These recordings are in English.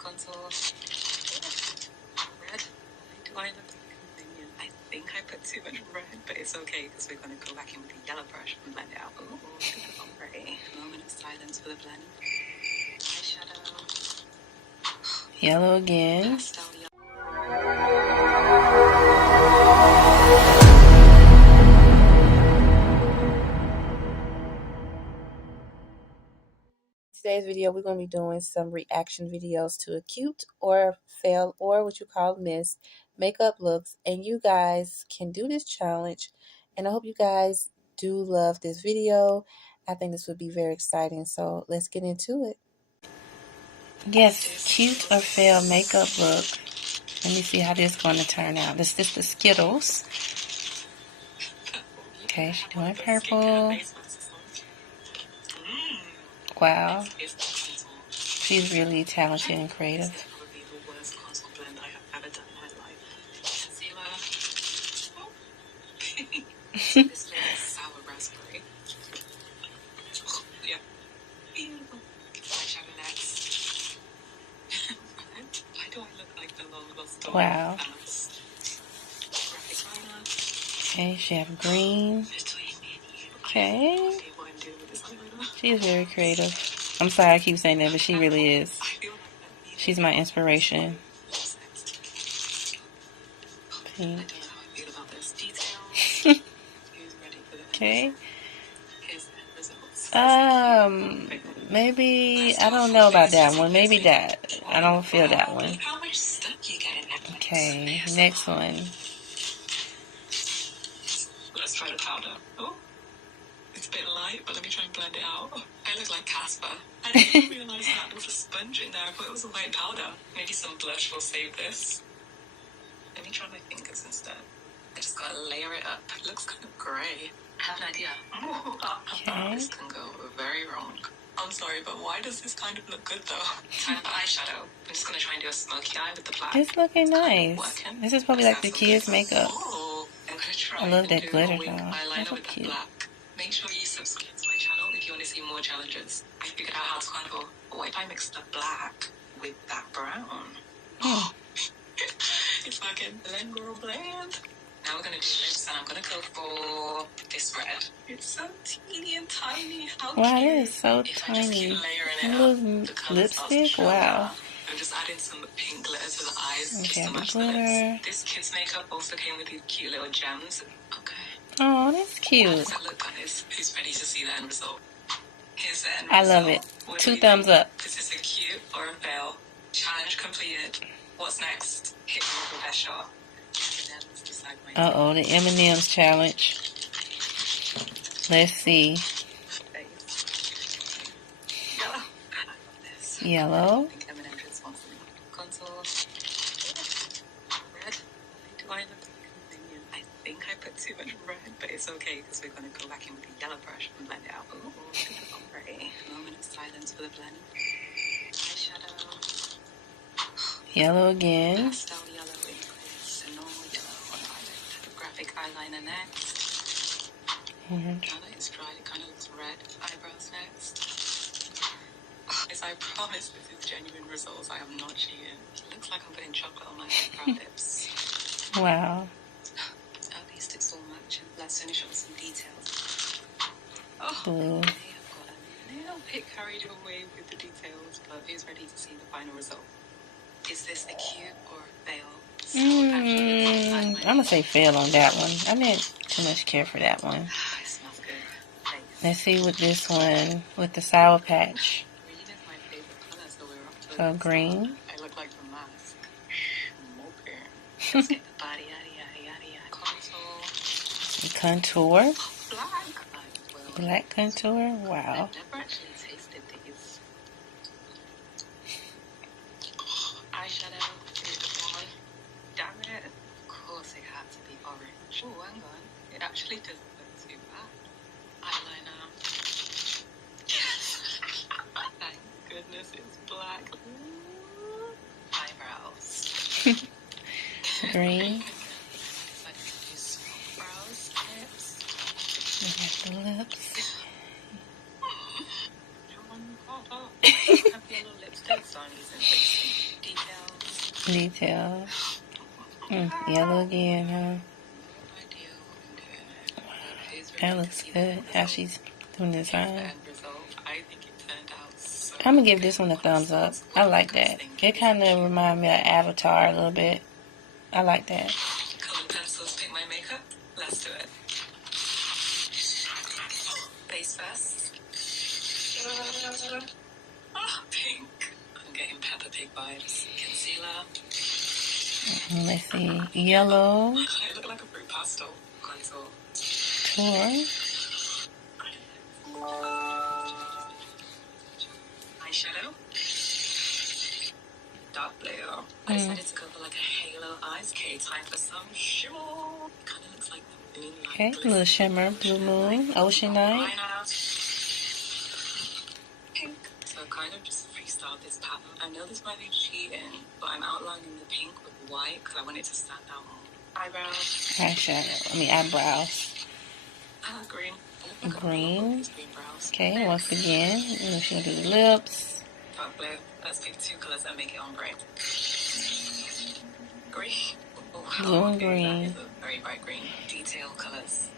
contour. Red. Do I look like a minion? I think I put too much red, but it's okay because we're going to go back in with the yellow brush and blend it out. Ooh, look at the ombre. Moment of silence for the blend. Eyeshadow. Yellow again. Pastel yellow. Today's video, we're going to be doing some reaction videos to a cute or fail or what you call miss makeup looks. And you guys can do this challenge. And I hope you guys do love this video. I think this would be very exciting. So let's get into it. Yes, cute or fail makeup look. Let me see how this is going to turn out. This is the Skittles. Okay, she's doing purple. Wow. She's really talented and creative. Probably the worst contour blend I have ever done in my life. Concealer. This one is sour raspberry. Yeah. Eyeshadow next. Why do I look like the long lost dog? Wow. Graphic liner. Okay, she have green. Okay. She is very creative. I'm sorry I keep saying that, but she really is. She's my inspiration. Pink. Okay. Maybe, I don't know about that one. Maybe that. I don't feel that one. Okay, next one. Let's try the powder. Oh, it's a bit light, but let me try and blend it out. I look like Casper. I didn't realize that there was a sponge in there. I thought it was a white powder. Maybe some blush will save this. Let me try my fingers instead. I just gotta layer it up. It looks kind of grey. I have an idea. Okay. This can go very wrong. I'm sorry, but why does this kind of look good though? Time for eyeshadow. I'm just gonna try and do a smoky eye with the black. It's looking nice. This is probably like the kids' makeup. I'm gonna try I love that and glitter do a wing though. eyeliner That's with the cute. black. Make sure you subscribe to my channel if you want to see more challenges. I figured out how to contour. What if I mix the black with that brown? It's working. Blend, girl, blend. Now we're gonna do lips, and I'm gonna go for this red. It's so teeny and tiny. How Wow, cute! it is so If I just keep tiny. layering it Little up, the color starts to lipstick. show Wow. up. I'm just adding some pink glitter to the eyes Okay, just to the match the glitter. lips. This kid's makeup also came with these cute little gems. Okay. Oh, that's How cute. does that look, guys? Who's ready to see the end result? Here's the end I result. love it. What do 2 you thumbs think? up. Is this a cute or a fail? Challenge completed. What's next? Hit me with the best shot. M&Ms decide my Uh-oh, the M&M's challenge. Let's see. Yellow. I love this. Yellow. I think M&M's responsible. Contour. Red. Do I look like a minion? I think I put too much red, but it's okay because we're going to go back in with the yellow brush and blend it out. Ooh, look at the ombre. Moment of silence for the blend. Eyeshadow. Yellow again. Pastel yellow in place and normal yellow on the eyelid. Graphic eyeliner next. Now that it's dried, it kind of looks red. Eyebrows next. As I promise, this is genuine results. I am not cheating. It looks like I'm putting chocolate on my eyebrow lips. Wow. At least it's all matching. Let's finish up some details. Blue. I may have got a little bit carried away with the details, but who's ready to see the final result? Is this a cute or a fail? I'm gonna say fail on that one. I didn't too much care for that one. It smells good. Thanks. Let's see with this one with the Sour Patch. Green is my favorite color, so we're up to So it. green. I look like the mask. Okay. Let's get the body, yada, yada, yada, yada. Contour. Contour. Black. Black contour. Wow. I've never actually tasted these. Eyeshadow. One. Damn it. Of course it had to be orange. Oh, hang on. It actually doesn't look too bad. Eyeliner. Thank goodness it's black. Ooh. Eyebrows. Green. Decided to do small brows. Lips. We got the lips. Have your little lipsticks on using Details. Yellow again, huh? That looks good. How she's doing the design. I'm gonna give this one a thumbs up. I like that. It kind of reminds me of Avatar a little bit. I like that. Colored pencils pick my makeup. Let's do it. Base first. Pink. I'm getting Peppa Pig vibes. Concealer. Let's see. Yellow. I look like a fruit pastel. Contour. Tour. Eyeshadow. Dark blue. I decided to go for like a halo eyes. Okay, time for some shimmer. Kind of looks like the moonlight. Okay, a little shimmer. Blue moon. Ocean night. Pink. So kind of just freestyle this pattern. I know this might be cheating, but I'm outlining the pink with white because I want it to stand out more. Eyebrows. Eyeshadow. Eyebrows. Green. Green. Okay, once again, we're gonna do the lips. Dark blue. Let's pick two colors and make it ombre. Green. Blue and green. That is a very bright green. Detail colors.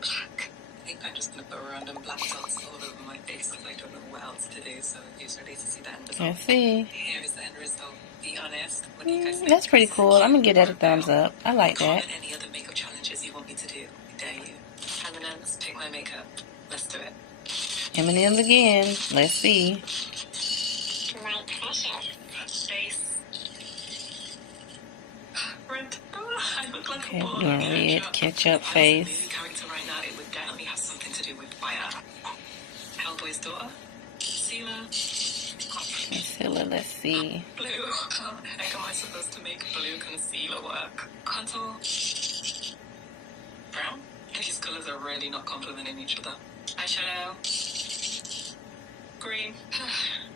Black. I think I'm just gonna put random black dots all over my face because I don't know what else to do. So who's ready to see the end result? Let's see. Here is the end result. Be honest. What do you guys think? That's pretty cool. I'm gonna give that a thumbs up. I like that. Comment any other makeup challenges you want me to do. I dare you. M&M's, pick my makeup. Let's do it. M&M's again. Let's see. My pressure. Face. Red. I look like Okay, a ball. doing red ketchup face. Movie character right now, it would definitely have something to do with fire. Hellboy's daughter. Concealer. Concealer, let's see. Blue. How the heck am I supposed to make blue concealer work? Contour. Brown. These colors are really not complementing each other. Eyeshadow. Green.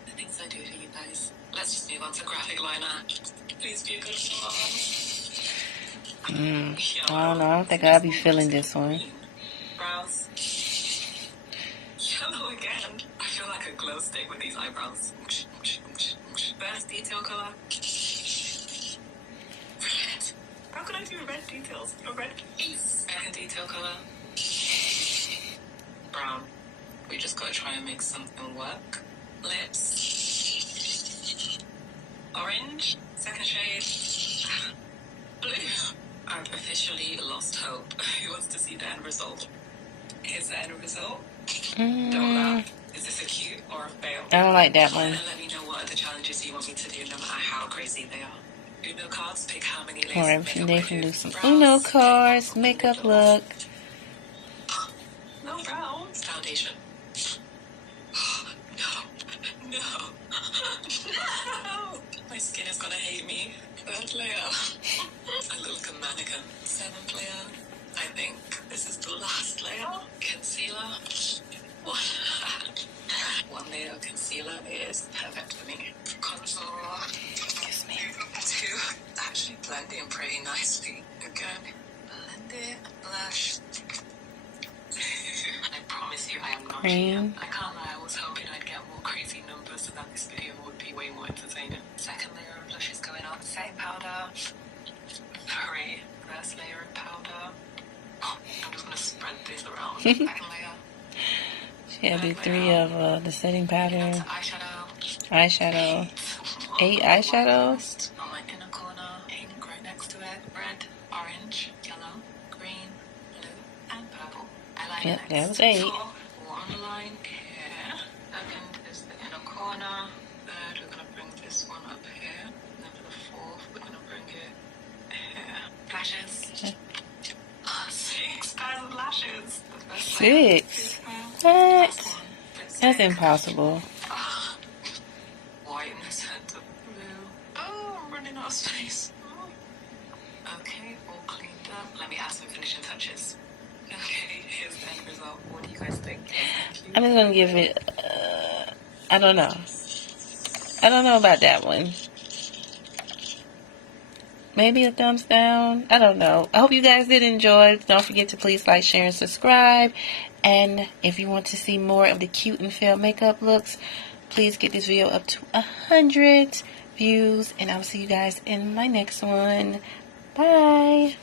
The things I do for you guys. Let's just move on to graphic liner. Please be a good one. I don't know. I don't think I'll be feeling this one. Brows. Yellow again. I feel like a glow stick with these eyebrows. Best detail color. Red. How could I do red details? A red face. Second detail color. Brown. We just gotta try and make something work. Lips. Orange. Second shade. Blue. I've officially lost hope. Who wants to see the end result? Here's the end result. Don't laugh. Is this a cute or a fail? I don't like that one. And let me know what other challenges you want me to do, no matter how crazy they are. Uno cards, pick how many layers. Or they can do some Uno cards, makeup look. No brows. Foundation. No. No. No. My skin is gonna hate me. Third layer. I look like a mannequin. Seventh layer. I think this is the last layer. Concealer. One layer of concealer is perfect for me. Contour. Excuse me. Two. Actually blending pretty nicely. Again. Blend it. Blush. I promise you I am not cheating. I can't lie, I was hoping I'd get more crazy numbers so that this video would be way more entertaining. Second layer of blush is going on. Setting powder. Hurry. First layer of powder. I'm just gonna spread this around. Second layer. She had to do 3 of the setting powder. Eyeshadow. Eyeshadow. 8 eyeshadows. On my inner corner, pink right next to it. Red, orange, yellow, green, blue, and purple. Eyeliner Yep, next. that was 8. One line here. Second is the inner corner. Third, we're gonna bring this one up here. And then for the fourth, we're gonna bring it here. Lashes. 6 pairs of lashes. 6? What? That's impossible. White in the center. Blue. Oh, I'm running out of space. Okay, all cleaned up. Let me add some finishing touches. Okay, here's the end result. What do you guys think? I'm just gonna give it. I don't know. I don't know about that one. Maybe a thumbs down. I don't know. I hope you guys did enjoy. Don't forget to please like, share, and subscribe. And if you want to see more of the cute and fail makeup looks, please get this video up to 100 views, and I will see you guys in my next one. Bye.